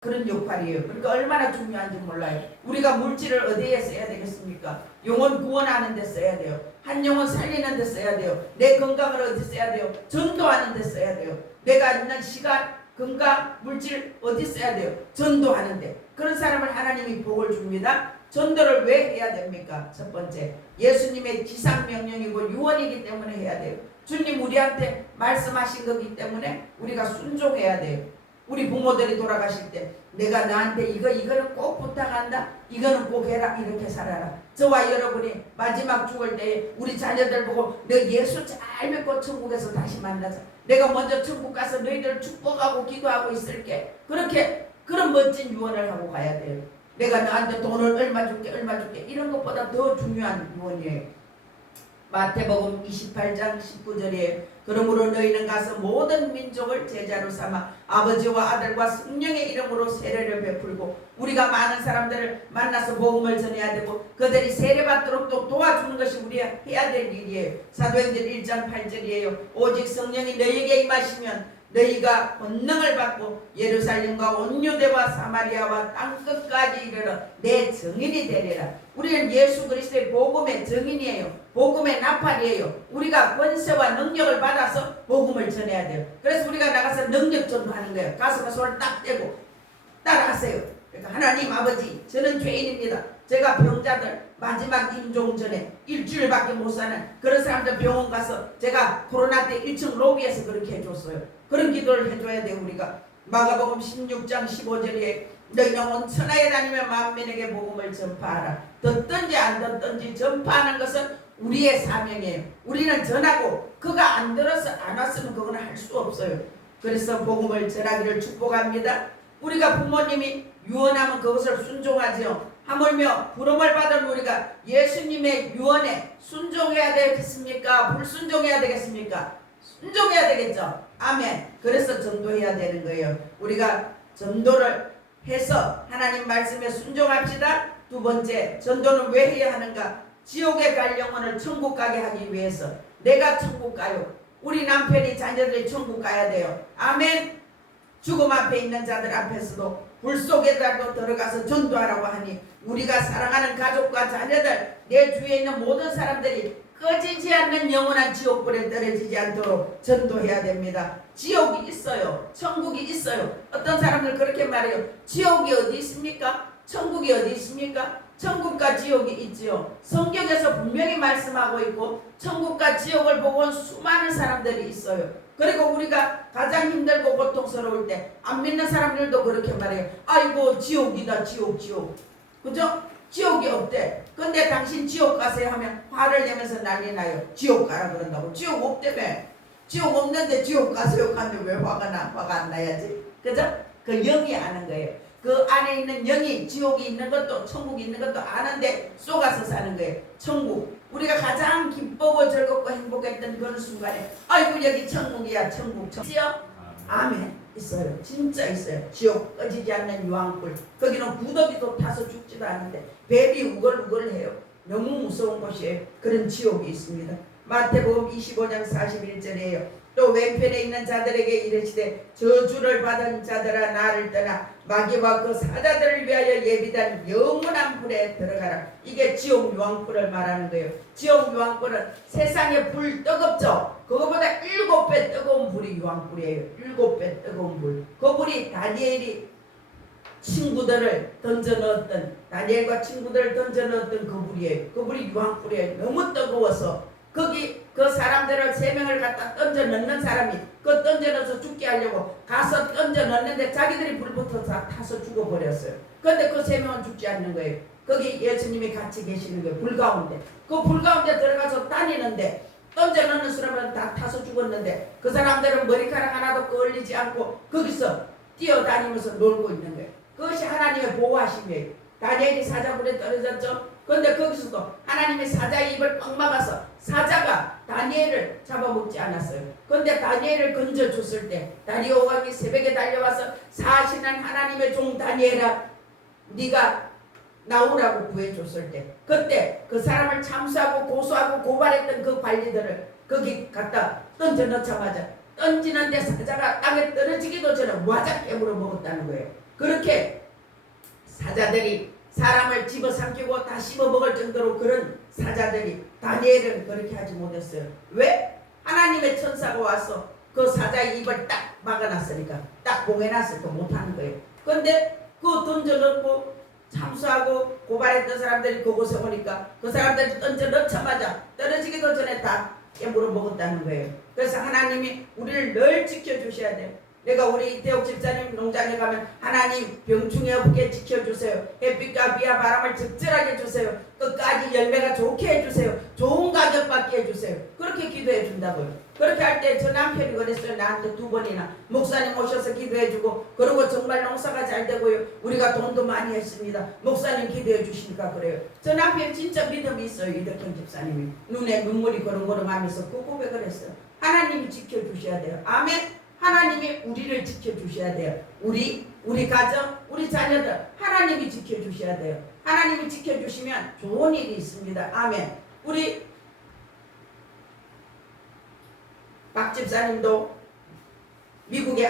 그런 역할이에요. 그러니까 얼마나 중요한지 몰라요. 우리가 물질을 어디에 써야 되겠습니까? 영혼 구원하는 데 써야 돼요. 한 영혼 살리는 데 써야 돼요. 내 건강을 어디 써야 돼요? 전도하는 데 써야 돼요. 내가 있는 시간, 건강, 물질 어디 써야 돼요? 전도하는 데. 그런 사람을 하나님이 복을 줍니다. 전도를 왜 해야 됩니까? 첫 번째, 예수님의 지상명령이고 유언이기 때문에 해야 돼요. 주님 우리한테 말씀하신 거기 때문에 우리가 순종해야 돼요. 우리 부모들이 돌아가실 때 내가 너한테 이거는 꼭 부탁한다, 이거는 꼭 해라, 이렇게 살아라. 저와 여러분이 마지막 죽을 때에 우리 자녀들 보고 너 예수 잘 믿고 천국에서 다시 만나자, 내가 먼저 천국 가서 너희들을 축복하고 기도하고 있을게, 그렇게 그런 멋진 유언을 하고 가야 돼요. 내가 너한테 돈을 얼마 줄게 이런 것보다 더 중요한 유언이에요. 마태복음 28장 19절에 그러므로 너희는 가서 모든 민족을 제자로 삼아 아버지와 아들과 성령의 이름으로 세례를 베풀고, 우리가 많은 사람들을 만나서 복음을 전해야 되고 그들이 세례받도록 또 도와주는 것이 우리가 해야 될 일이에요. 사도행전 1장 8절이에요. 오직 성령이 너희에게 임하시면 너희가 권능을 받고 예루살렘과 온 유대와 사마리아와 땅끝까지 이르러 내 증인이 되리라. 우리는 예수 그리스도의 복음의 증인이에요. 복음의 나팔이에요. 우리가 권세와 능력을 받아서 복음을 전해야 돼요. 그래서 우리가 나가서 능력 전도하는 거예요. 가슴에 손을 딱 떼고 따라하세요. 그러니까 하나님 아버지, 저는 죄인입니다. 제가 병자들 마지막 임종 전에 일주일밖에 못 사는 그런 사람들 병원 가서 제가 코로나 때 1층 로비에서 그렇게 해줬어요. 그런 기도를 해줘야 돼요. 우리가 마가복음 16장 15절에 너희는 온 천하에 다니며 만민에게 복음을 전파하라. 듣든지 안 듣든지 전파하는 것은 우리의 사명이에요. 우리는 전하고 그가 안 들어서 안 왔으면 그거는 할 수 없어요. 그래서 복음을 전하기를 축복합니다. 우리가 부모님이 유언하면 그것을 순종하지요. 하물며 부름을 받은 우리가 예수님의 유언에 순종해야 되겠습니까? 불순종해야 되겠습니까? 순종해야 되겠죠. 아멘. 그래서 전도해야 되는 거예요. 우리가 전도를 해서 하나님 말씀에 순종합시다. 두 번째, 전도는 왜 해야 하는가? 지옥에 갈 영혼을 천국 가게 하기 위해서. 내가 천국 가요. 우리 남편이 자녀들이 천국 가야 돼요. 아멘. 죽음 앞에 있는 자들 앞에서도 불 속에라도 들어가서 전도하라고 하니 우리가 사랑하는 가족과 자녀들, 내 주위에 있는 모든 사람들이 꺼지지 않는 영원한 지옥불에 떨어지지 않도록 전도해야 됩니다. 지옥이 있어요. 천국이 있어요. 어떤 사람들 그렇게 말해요. 지옥이 어디 있습니까? 천국이 어디 있습니까? 천국과 지옥이 있지요. 성경에서 분명히 말씀하고 있고 천국과 지옥을 보고 온 수많은 사람들이 있어요. 그리고 우리가 가장 힘들고 고통스러울 때 안 믿는 사람들도 그렇게 말해요. 아이고 지옥이다, 지옥. 그죠? 지옥이 없대. 근데 당신 지옥 가세요 하면 화를 내면서 난리 나요. 지옥 가라 그런다고. 지옥 없대며. 지옥 없는데 지옥 가세요 하면 왜 화가 안 나야지? 그죠? 그 영이 아는 거예요. 그 안에 있는 영이 지옥이 있는 것도 천국이 있는 것도 아는데 속아서 사는 거예요. 천국. 우리가 가장 기쁘고 즐겁고 행복했던 그런 순간에 아이고 여기 천국이야. 천국. 아멘. 있어요. 진짜 있어요. 지옥 꺼지지 않는 유황불. 거기는 구더기도 타서 죽지도 않는데 뱀이 우글우글해요. 너무 무서운 곳이에요. 그런 지옥이 있습니다. 마태복음 25장 41절이에요. 또 왼편에 있는 자들에게 이르시되 저주를 받은 자들아 나를 떠나 마귀와 그 사자들을 위하여 예비된 영원한 불에 들어가라. 이게 지옥 유황불을 말하는 거예요. 지옥 유황불은 세상의 불 뜨겁죠. 그거보다 7배 뜨거운 불이 유황불이에요. 7배 뜨거운 불. 그 불이 다니엘이 친구들을 던져 넣었던, 다니엘과 친구들을 던져 넣었던 그 불이에요. 그 불이 유황불이에요. 너무 뜨거워서 거기 그 사람들을 3명을 갖다 던져 넣는 사람이 그 던져 넣어서 죽게 하려고 가서 던져 넣는데 자기들이 불부터 다 타서 죽어버렸어요. 근데 그 3명은 죽지 않는 거예요. 거기 예수님이 같이 계시는 거예요. 불 가운데. 그 불 가운데 들어가서 다니는데 던져 넣는 사람은 다 타서 죽었는데 그 사람들은 머리카락 하나도 끌리지 않고 거기서 뛰어다니면서 놀고 있는 거예요. 그것이 하나님의 보호하심이에요. 다니엘이 사자굴에 떨어졌죠. 그런데 거기서도 하나님이 사자의 입을 꽉 막아서 사자가 다니엘을 잡아먹지 않았어요. 그런데 다니엘을 건져줬을 때 다리오 왕이 새벽에 달려와서 사시는 하나님의 종 다니엘아 네가 나오라고 구해줬을 때 그때 그 사람을 참수하고 고소하고 고발했던 그 관리들을 거기 갖다 던져 넣자마자 던지는데 사자가 땅에 떨어지기도 전에 와작 깨물어 먹었다는 거예요. 그렇게 사자들이 사람을 집어삼키고 다 씹어먹을 정도로 그런 사자들이 다니엘은 그렇게 하지 못했어요. 왜? 하나님의 천사가 와서 그 사자의 입을 딱 막아놨으니까, 딱 봉해놨으니까 못하는 거예요. 그런데 그거 던져넣고 참수하고 고발했던 사람들이 그곳에 오니까 그 사람들이 던져넣자마자 떨어지기도 전에 다 깨물어 먹었다는 거예요. 그래서 하나님이 우리를 늘 지켜주셔야 돼요. 내가 우리 이태옥 집사님 농장에 가면 하나님 병충해 없게 지켜주세요. 햇빛과 비와 바람을 적절하게 주세요. 끝까지 열매가 좋게 해주세요. 좋은 가격 받게 해주세요. 그렇게 기도해 준다고요. 그렇게 할 때 저 남편이 그랬어요. 나한테 2번이나 목사님 오셔서 기도해주고, 그리고 정말 농사가 잘 되고요. 우리가 돈도 많이 했습니다. 목사님 기도해 주시니까 그래요. 저 남편 진짜 믿음이 있어요. 이덕현 집사님이 눈에 눈물이 거렁거렁하면서 그 고백을 했어요. 하나님이 지켜주셔야 돼요. 아멘. 하나님이 우리를 지켜주셔야 돼요. 우리 가정, 우리 자녀들 하나님이 지켜주셔야 돼요. 하나님이 지켜주시면 좋은 일이 있습니다. 아멘. 우리 박 집사님도 미국의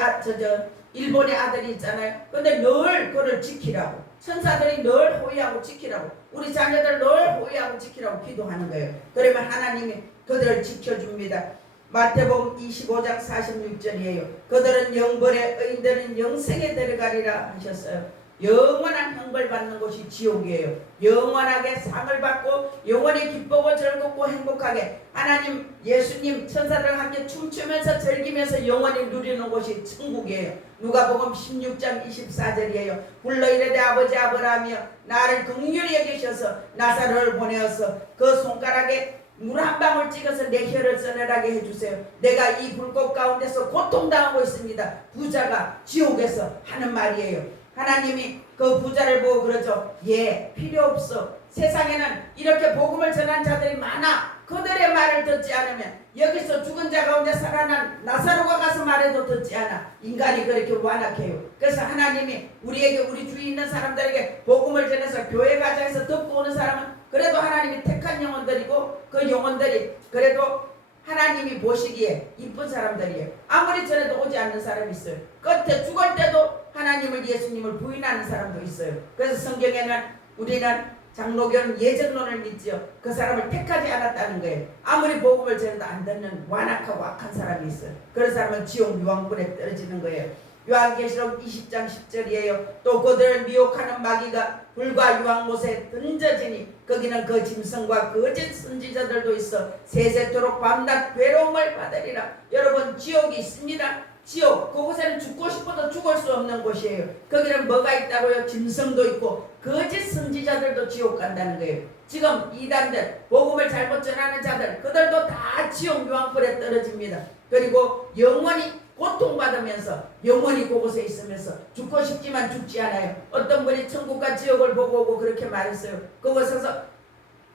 일본의 아들이 있잖아요. 근데 늘 그를 지키라고, 천사들이 늘 호위하고 지키라고, 우리 자녀들 늘 호위하고 지키라고 기도하는 거예요. 그러면 하나님이 그들을 지켜줍니다. 마태복음 25장 46절이에요. 그들은 영벌에, 의인들은 영생에 들어가리라 하셨어요. 영원한 형벌 받는 곳이 지옥이에요. 영원하게 상을 받고 영원히 기쁘고 즐겁고 행복하게 하나님, 예수님, 천사들과 함께 춤추면서 즐기면서 영원히 누리는 곳이 천국이에요. 누가복음 16장 24절이에요. 불러 이르되 아버지 아버라하며 나를 긍휼히 여기셔서 나사로를 보내어서 그 손가락에 물 한 방울 찍어서 내 혀를 서늘하게 해주세요. 내가 이 불꽃 가운데서 고통당하고 있습니다. 부자가 지옥에서 하는 말이에요. 하나님이 그 부자를 보고 그러죠. 예, 필요 없어. 세상에는 이렇게 복음을 전한 자들이 많아. 그들의 말을 듣지 않으면, 여기서 죽은 자 가운데 살아난 나사로가 가서 말해도 듣지 않아. 인간이 그렇게 완악해요. 그래서 하나님이 우리에게, 우리 주위에 있는 사람들에게 복음을 전해서 교회 가자해서 듣고 오는 사람은 그래도 하나님이 택한 영혼들이고, 그 영혼들이 그래도 하나님이 보시기에 이쁜 사람들이에요. 아무리 전에도 오지 않는 사람이 있어요. 끝에 죽을 때도 하나님을, 예수님을 부인하는 사람도 있어요. 그래서 성경에는 우리는 장로교는 예정론을 믿지요. 그 사람을 택하지 않았다는 거예요. 아무리 복음을 전해도 안 듣는 완악하고 악한 사람이 있어요. 그런 사람은 지옥 유황불에 떨어지는 거예요. 요한계시록 20장 10절이에요. 또 그들을 미혹하는 마귀가 불과 유황못에 던져지니 거기는 그 짐승과 거짓 선지자들도 있어 세세토록 밤낮 괴로움을 받으리라. 여러분, 지옥이 있습니다. 지옥, 그곳에는 죽고 싶어도 죽을 수 없는 곳이에요. 거기는 뭐가 있다고요? 짐승도 있고 거짓 선지자들도 지옥 간다는 거예요. 지금 이단들, 복음을 잘못 전하는 자들, 그들도 다 지옥 유황불에 떨어집니다. 그리고 영원히 고통받으면서 영원히 그곳에 있으면서 죽고 싶지만 죽지 않아요. 어떤 분이 천국과 지옥을 보고 오고 그렇게 말했어요. 그곳에서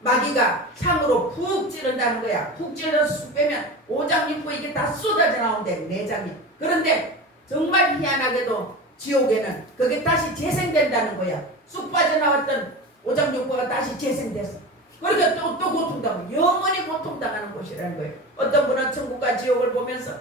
마귀가 창으로 푹 찌른다는 거야. 푹 찔러서 쑥 빼면 오장육부 이게 다 쏟아져 나온대, 내장이. 그런데 정말 희한하게도 지옥에는 그게 다시 재생된다는 거야. 쑥 빠져나왔던 오장육부가 다시 재생됐어. 그러니까 또 고통당하고 영원히 고통당하는 곳이라는 거예요. 어떤 분은 천국과 지옥을 보면서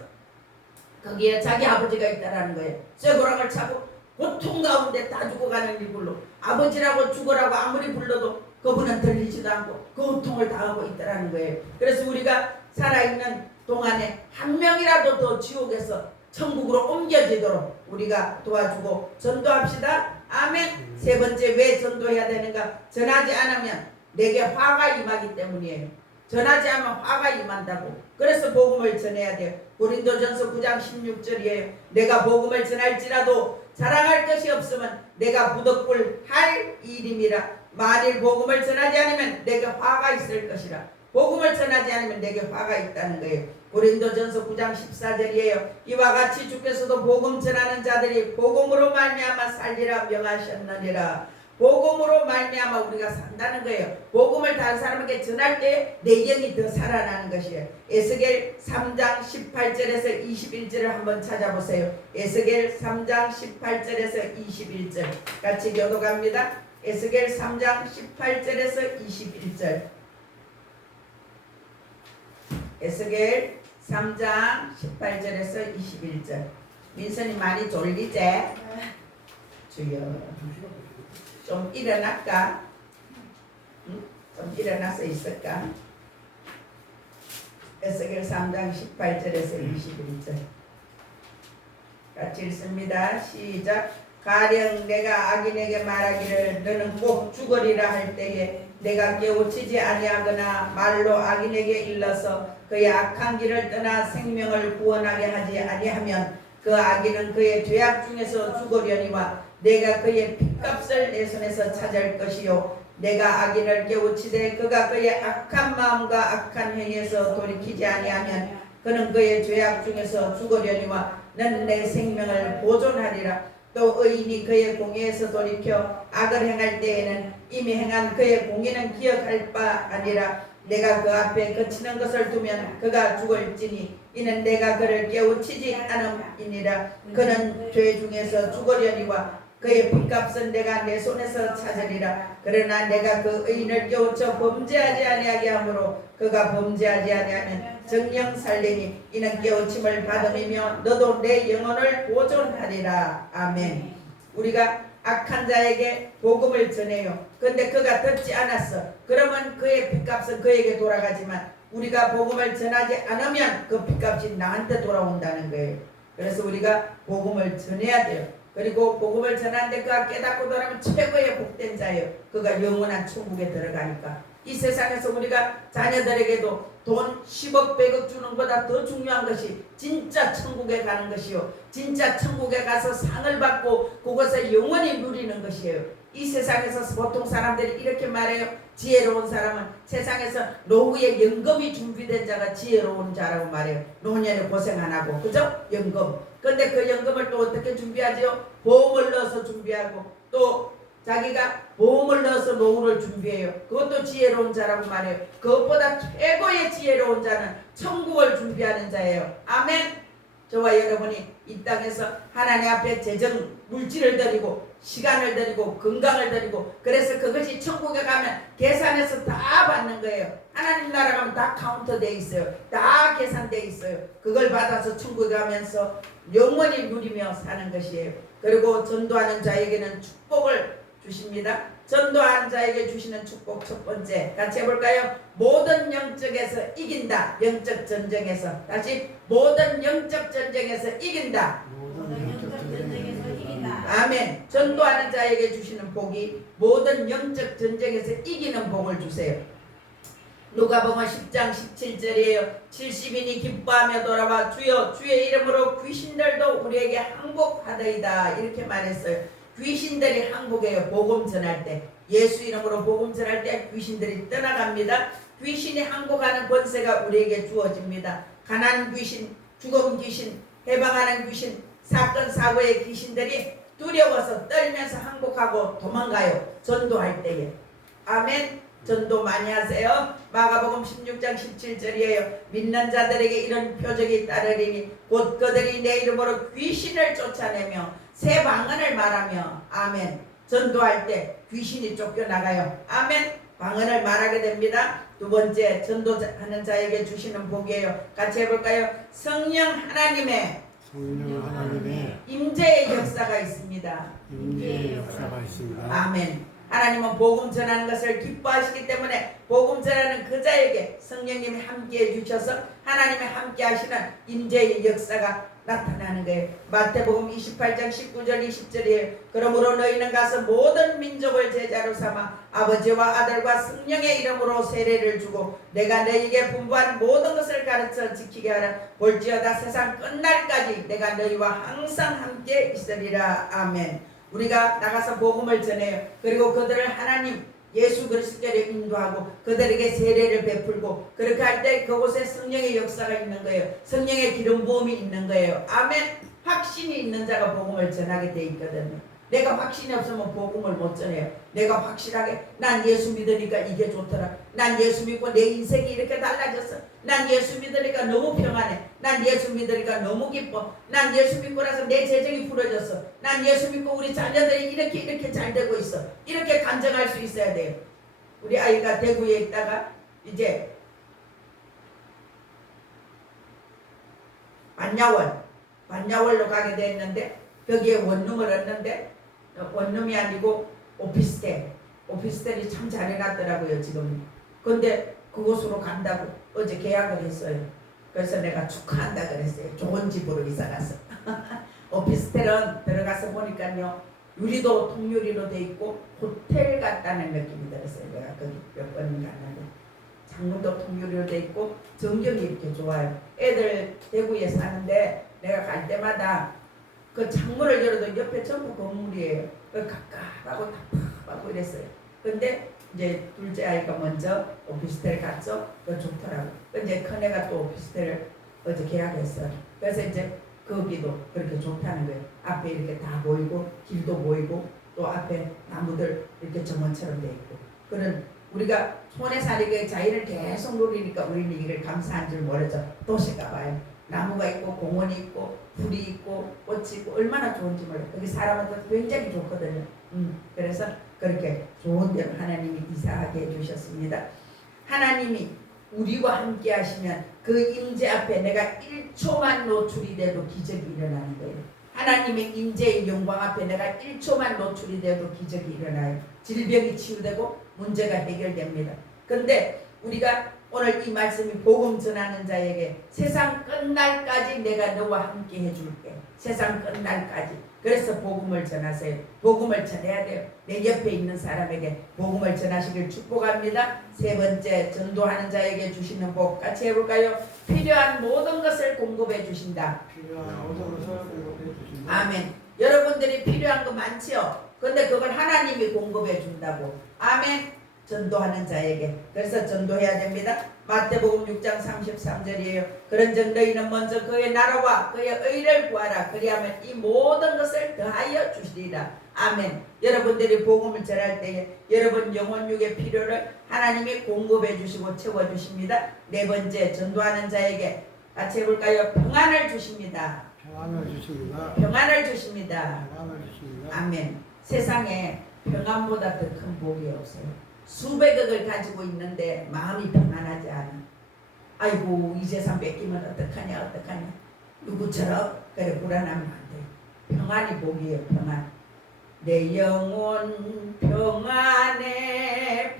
거기에 자기 아버지가 있다라는 거예요. 쇠고랑을 차고 고통 가운데 다 죽어가는 이불로 아버지라고 죽으라고 아무리 불러도 그분은 들리지도 않고 고통을 당하고 있다라는 거예요. 그래서 우리가 살아있는 동안에 한 명이라도 더 지옥에서 천국으로 옮겨지도록 우리가 도와주고 전도합시다. 아멘. 세 번째, 왜 전도해야 되는가? 전하지 않으면 내게 화가 임하기 때문이에요. 전하지 않으면 화가 임한다고. 그래서 복음을 전해야 돼요. 고린도전서 9장 16절이에요. 내가 복음을 전할지라도 자랑할 것이 없으면 내가 부덕불 할 일임이라. 만일 복음을 전하지 않으면 내게 화가 있을 것이라. 복음을 전하지 않으면 내게 화가 있다는 거예요. 고린도전서 9장 14절이에요. 이와 같이 주께서도 복음 전하는 자들이 복음으로 말미암아 살리라 명하셨느니라. 복음으로 말미암아 우리가 산다는 거예요. 복음을 다른 사람에게 전할 때 내 영이 더 살아나는 것이에요. 에스겔 3장 18절에서 21절을 한번 찾아보세요. 에스겔 3장 18절에서 21절 같이 교독합니다. 에스겔 3장 18절에서 21절. 에스겔 3장 18절에서 21절. 민선이 많이 졸리지? 주여. 좀 일어날까? 응? 좀 일어나서 있을까? 에스겔 3장 18절에서 21절 같이 읽습니다. 시작. 가령 내가 악인에게 말하기를 너는 꼭 죽으리라 할 때에 내가 깨우치지 아니하거나 말로 악인에게 일러서 그의 악한 길을 떠나 생명을 구원하게 하지 아니하면 그 악인은 그의 죄악 중에서 죽으려니와 내가 그의 핏값을 내 손에서 찾을 것이요 내가 악인을 깨우치되 그가 그의 악한 마음과 악한 행위에서 돌이키지 아니하면 그는 그의 죄악 중에서 죽으려니와 는 내 생명을 보존하리라. 또 의인이 그의 공의에서 돌이켜 악을 행할 때에는 이미 행한 그의 공의는 기억할 바 아니라 내가 그 앞에 그치는 것을 두면 그가 죽을지니 이는 내가 그를 깨우치지 않음이니라. 그는 죄 중에서 죽으려니와 그의 핏값은 내가 내 손에서 찾으리라. 그러나 내가 그 의인을 깨우쳐 범죄하지 아니하게 하므로 그가 범죄하지 아니하면 정령 살리니 이는 깨우침을 받음이며 너도 내 영혼을 보존하리라. 아멘. 우리가 악한 자에게 복음을 전해요. 그런데 그가 듣지 않았어. 그러면 그의 핏값은 그에게 돌아가지만 우리가 복음을 전하지 않으면 그 핏값이 나한테 돌아온다는 거예요. 그래서 우리가 복음을 전해야 돼요. 그리고 복음을 전하는데 그가 깨닫고 돌아오면 최고의 복된 자예요. 그가 영원한 천국에 들어가니까. 이 세상에서 우리가 자녀들에게도 돈 10억 100억 주는 것보다 더 중요한 것이 진짜 천국에 가는 것이요 진짜 천국에 가서 상을 받고 그것을 영원히 누리는 것이에요. 이 세상에서 보통 사람들이 이렇게 말해요. 지혜로운 사람은 세상에서 노후에 연금이 준비된 자가 지혜로운 자라고 말해요. 노년에 고생 안 하고 그죠? 연금. 근데 그 연금을 또 어떻게 준비하지요? 보험을 넣어서 준비하고 또 자기가 보험을 넣어서 노후를 준비해요. 그것도 지혜로운 자라고 말해요. 그것보다 최고의 지혜로운 자는 천국을 준비하는 자예요. 아멘. 저와 여러분이 이 땅에서 하나님 앞에 재정 물질을 드리고 시간을 드리고 건강을 드리고 그래서 그것이 천국에 가면 계산해서 다 받는 거예요. 하나님 나라 가면 다 카운터 돼 있어요. 다 계산돼 있어요. 그걸 받아서 천국에 가면서 영원히 누리며 사는 것이에요. 그리고 전도하는 자에게는 축복을 주십니다. 전도하는 자에게 주시는 축복 첫 번째 같이 해볼까요? 모든 영적에서 이긴다. 영적 전쟁에서 다시 모든 영적 전쟁에서 이긴다. 모든 영적 전쟁에서 이긴다. 아멘. 전도하는 자에게 주시는 복이 모든 영적 전쟁에서 이기는 복을 주세요. 누가복음 10장 17절이에요. 70인이 기뻐하며 돌아와 주여 주의 이름으로 귀신들도 우리에게 항복하더이다 이렇게 말했어요. 귀신들이 항복해요. 복음 전할 때 예수 이름으로 복음 전할 때 귀신들이 떠나갑니다. 귀신이 항복하는 권세가 우리에게 주어집니다. 가난 귀신, 죽음 귀신, 해방하는 귀신, 사건 사고의 귀신들이 두려워서 떨면서 항복하고 도망가요. 전도할 때에. 아멘. 전도 많이 하세요. 마가복음 16장 17절이에요. 믿는 자들에게 이런 표적이 따르리니 곧 그들이 내 이름으로 귀신을 쫓아내며 새 방언을 말하며 아멘. 전도할 때 귀신이 쫓겨나가요. 아멘. 방언을 말하게 됩니다. 두 번째 전도하는 자에게 주시는 복이에요. 같이 해볼까요? 성령 하나님의 임재의 역사가 있습니다. 임재의 역사가 있습니다. 아멘. 하나님은 복음 전하는 것을 기뻐하시기 때문에 복음 전하는 그 자에게 성령님이 함께해 주셔서 하나님이 함께 하시는 임재의 역사가 나타나는 거예요. 마태복음 28장 19절 20절이에요. 그러므로 너희는 가서 모든 민족을 제자로 삼아 아버지와 아들과 성령의 이름으로 세례를 주고 내가 너희에게 분부한 모든 것을 가르쳐 지키게 하라. 볼지어다 세상 끝날까지 내가 너희와 항상 함께 있으리라. 아멘. 우리가 나가서 복음을 전해요. 그리고 그들을 하나님 예수 그리스도로 인도하고 그들에게 세례를 베풀고 그렇게 할 때 그곳에 성령의 역사가 있는 거예요. 성령의 기름 부음이 있는 거예요. 아멘. 확신이 있는 자가 복음을 전하게 돼 있거든요. 내가 확신이 없으면 복음을 못 전해요. 내가 확실하게 난 예수 믿으니까 이게 좋더라. 난 예수 믿고 내 인생이 이렇게 달라졌어. 난 예수 믿으니까 너무 평안해. 난 예수 믿으니까 너무 기뻐. 난 예수 믿고 나서 내 재정이 풀어졌어. 난 예수 믿고 우리 자녀들이 이렇게 잘 되고 있어. 이렇게 간증할 수 있어야 돼요. 우리 아이가 대구에 있다가 이제 반야월로 가게 됐는데 거기에 원룸을 얻는데 원룸이 아니고 오피스텔이 참 잘해놨더라고요 지금. 근데 그곳으로 간다고 어제 계약을 했어요. 그래서 내가 축하한다 그랬어요. 좋은 집으로 이사가서. 오피스텔은 들어가서 보니까요 유리도 통유리로 돼 있고 호텔 같다는 느낌이 들었어요. 내가 거기 몇 번 갔는데 창문도 통유리로 돼 있고 전경이 이렇게 좋아요. 애들 대구에 사는데 내가 갈 때마다 그 창문을 열어도 옆에 전부 건물이에요. 그 갑갑하고 답답하고 이랬어요. 근데 이제 둘째 아이가 먼저 오피스텔 갔죠. 그 좋더라고. 이제 큰애가 또 오피스텔을 어제 계약했어요. 그래서 이제 거기도 그렇게 좋다는 거예요. 앞에 이렇게 다 보이고 길도 보이고 또 앞에 나무들 이렇게 정원처럼 돼 있고. 그런 우리가 손에 살이게 자연을 계속 누리니까 우리는 이걸 감사한 줄 모르죠. 도시가 봐요. 나무가 있고 공원이 있고 풀이 있고 꽃이 있고 얼마나 좋은지 몰라요. 거기 사람한테 굉장히 좋거든요. 그래서 그렇게 좋은 데로 하나님이 이사하게 해주셨습니다. 하나님이 우리와 함께 하시면 그 임재 앞에 내가 1초만 노출이 돼도 기적이 일어나는 거예요. 하나님의 임재의 영광 앞에 내가 1초만 노출이 돼도 기적이 일어나요. 질병이 치유되고 문제가 해결됩니다. 근데 우리가 오늘 이 말씀이 복음 전하는 자에게 세상 끝날까지 내가 너와 함께 해줄게. 세상 끝날까지. 그래서 복음을 전하세요. 복음을 전해야 돼요. 내 옆에 있는 사람에게 복음을 전하시길 축복합니다. 세 번째, 전도하는 자에게 주시는 복 같이 해볼까요? 필요한 모든 것을 공급해 주신다. 아멘. 여러분들이 필요한 거 많지요? 근데 그걸 하나님이 공급해 준다고. 아멘. 전도하는 자에게. 그래서 전도해야 됩니다. 마태복음 6장 33절이에요. 그런즉 너희는 먼저 그의 나라와 그의 의를 구하라. 그리하면 이 모든 것을 더하여 주시리라. 아멘. 여러분들이 복음을 전할 때에 여러분 영혼육의 필요를 하나님이 공급해 주시고 채워 주십니다. 네 번째, 전도하는 자에게 같이 해볼까요? 평안을 주십니다. 평안을 주십니다. 평안을 주십니다. 평안을 주십니다. 아멘. 세상에 평안보다 더 큰 복이 없어요. 수백억을 가지고 있는데 마음이 평안하지 않아. 아이고 이 재산 뺏기면 어떡하냐 누구처럼 그래 불안하면 안 돼. 평안이 복이에요. 평안. 내 영혼 평안해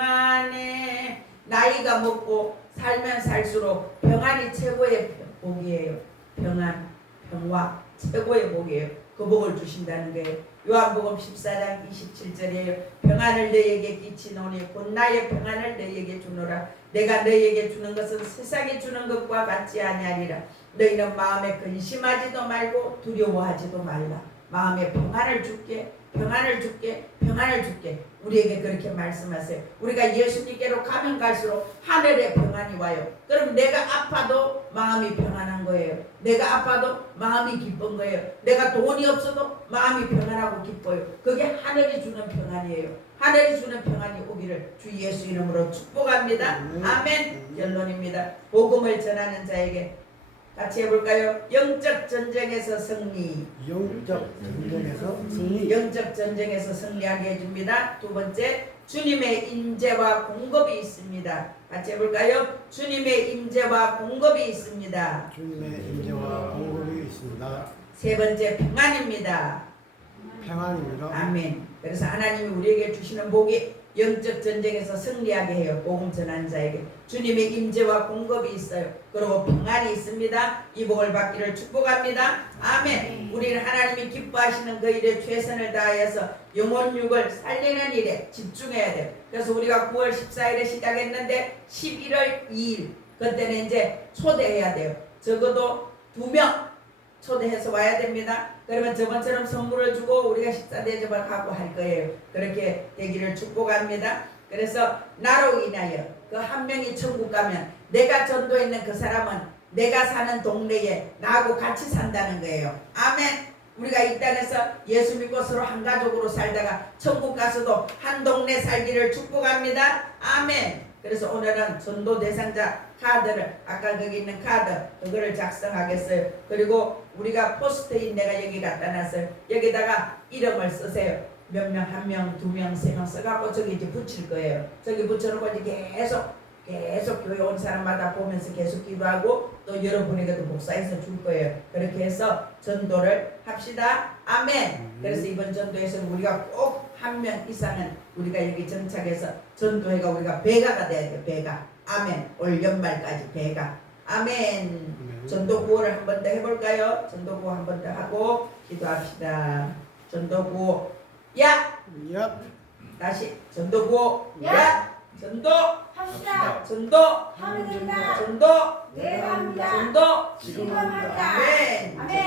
평안해. 나이가 먹고 살면 살수록 평안이 최고의 복이에요. 평안 평화 최고의 복이에요. 그 복을 주신다는 거예요. 요한복음 14장 27절이에요. 평안을 너희에게 끼치노니 곧 나의 평안을 너희에게 주노라. 내가 너희에게 주는 것은 세상이 주는 것과 같지 아니하리라. 너희는 마음에 근심하지도 말고 두려워하지도 말라. 마음에 평안을 줄게 평안을 줄게 평안을 줄게. 우리에게 그렇게 말씀하세요. 우리가 예수님께로 가면 갈수록 하늘의 평안이 와요. 그럼 내가 아파도 마음이 평안한 거예요. 내가 아파도 마음이 기쁜 거예요. 내가 돈이 없어도 마음이 평안하고 기뻐요. 그게 하늘이 주는 평안이에요. 하늘이 주는 평안이 오기를 주 예수 이름으로 축복합니다. 아멘. 결론입니다. 복음을 전하는 자에게 같이 해볼까요? 영적 전쟁에서 승리. 영적 전쟁에서 승리. 영적 전쟁에서 승리하게 해줍니다. 두 번째, 주님의 임재와 공급이 있습니다. 같이 해볼까요? 주님의 임재와 공급이 있습니다. 주님의 임재와 공급이 있습니다. 세 번째, 평안입니다. 평안입니다. 아멘. 그래서 하나님이 우리에게 주시는 복이 영적 전쟁에서 승리하게 해요. 복음 전하는 자에게 주님의 임재와 공급이 있어요. 그리고 평안이 있습니다. 이 복을 받기를 축복합니다. 아멘. 우리는 하나님이 기뻐하시는 그 일에 최선을 다하여서 영혼육을 살리는 일에 집중해야 돼요. 그래서 우리가 9월 14일에 시작했는데 11월 2일 그때는 이제 초대해야 돼요. 적어도 2명 초대해서 와야 됩니다. 그러면 저번처럼 선물을 주고 우리가 식사 대접을 하고 할 거예요. 그렇게 되기를 축복합니다. 그래서 나로 인하여 그 한 명이 천국 가면 내가 전도했는 그 사람은 내가 사는 동네에 나하고 같이 산다는 거예요. 아멘. 우리가 이 땅에서 예수 믿고 서로 한 가족으로 살다가 천국 가서도 한 동네 살기를 축복합니다. 아멘. 그래서 오늘은 전도 대상자 카드를 아까 거기 있는 카드 그거를 작성하겠어요. 그리고 우리가 포스트잇 내가 여기 갖다 놨어요. 여기다가 이름을 쓰세요. 몇 명, 한 명, 두 명, 세 명 써갖고 저기 이제 붙일 거예요. 저기 붙여놓고 이제 계속 교회 온 사람마다 보면서 계속 기도하고 또 여러분에게도 목사해서 줄 거예요. 그렇게 해서 전도를 합시다. 아멘. 그래서 이번 전도에서 우리가 꼭 한 명 이상은 우리가 여기 정착해서 전도회가 우리가 배가가 돼야 돼요. 배가. 아멘. 올 연말까지 배가. 아멘. 전도 구호를 한 번 더 해볼까요? 전도 구호 한 번 더 하고 기도합시다. 전도 구호 야! 야. 다시 전도 구호 야! 전도! 합시다. 전도! 하면 된다. 전도! 내가 합니다. 전도! 지금 합니다. 아멘. 아멘.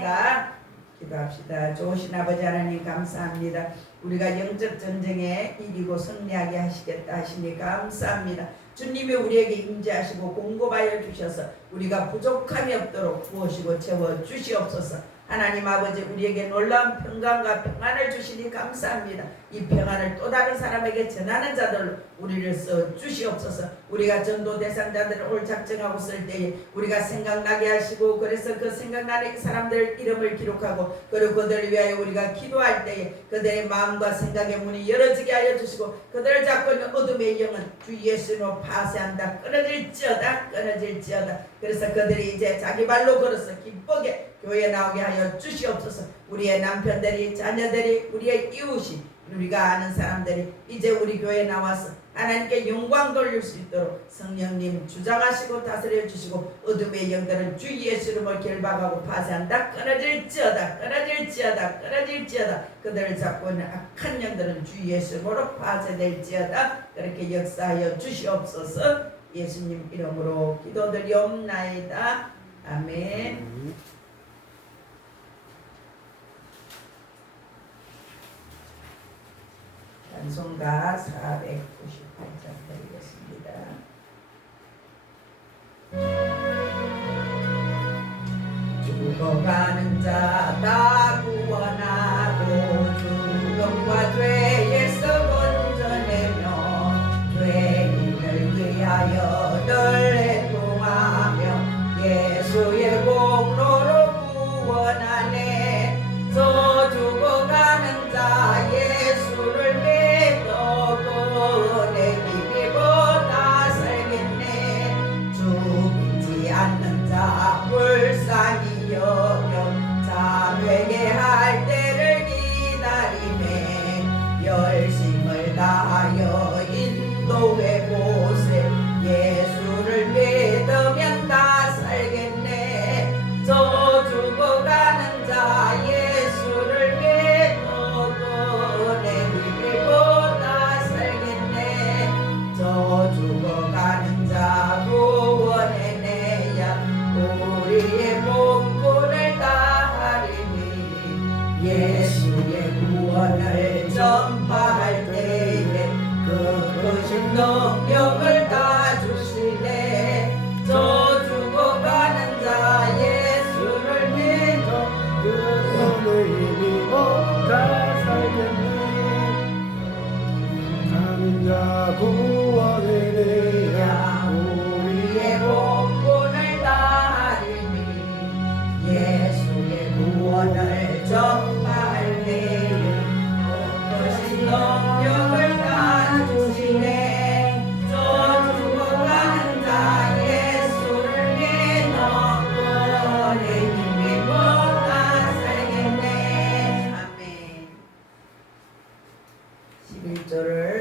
기도합시다. 기도합시다. 좋으신 아버지 하나님 감사합니다. 우리가 영적 전쟁에 이기고 승리하게 하시겠다 하시니 감사합니다. 주님이 우리에게 임재하시고 공급하여 주셔서 우리가 부족함이 없도록 부으시고 채워 주시옵소서. 하나님 아버지 우리에게 놀라운 평강과 평안을 주시니 감사합니다. 이 평안을 또 다른 사람에게 전하는 자들로 우리를 써 주시옵소서. 우리가 전도 대상자들을 오늘 작정하고 쓸 때에 우리가 생각나게 하시고 그래서 그 생각나는 이 사람들 이름을 기록하고 그리고 그들을 위하여 우리가 기도할 때에 그들의 마음과 생각의 문이 열어지게 하여 주시고 그들을 잡고 있는 어둠의 영은 주 예수로 파쇄한다. 끊어질지어다. 끊어질지어다. 그래서 그들이 이제 자기 발로 걸어서 기쁘게 교회 나오게 하여 주시옵소서. 우리의 남편들이 자녀들이 우리의 이웃이 우리가 아는 사람들이 이제 우리 교회에 나와서 하나님께 영광 돌릴 수 있도록 성령님 주장하시고 다스려 주시고 어둠의 영들은 주 예수 이름을 결박하고 파쇄한다. 끊어질지어다. 끊어질지어다. 끊어질지어다. 그들을 잡고 있는 악한 영들은 주 예수 이름으로 파쇄될지어다. 그렇게 역사하여 주시옵소서. 예수님 이름으로 기도드리옵나이다. 아멘. 찬송가 498장 드리겠습니다. 죽어가는 자 다 구원하고 죽음과 죄에서 건져내며 죄인을 위하여 늘 애통하며 예수의 공로로 구원하네. 저 죽어가는 자 예수를 믿어 내 기비보다 살겠네. 죽지 않는 자 불쌍히 여겨 자회개 할 때를 기다리네. 열심을 다하여 인도해 보세. 예수를 믿으면 다 살겠네. 저 죽어가는 자 예수를 믿어도 내 믿음보다 살겠네. 저 죽어가는 자 구원해내야 우리의 몸부를 다하리니 예수의 구원을 전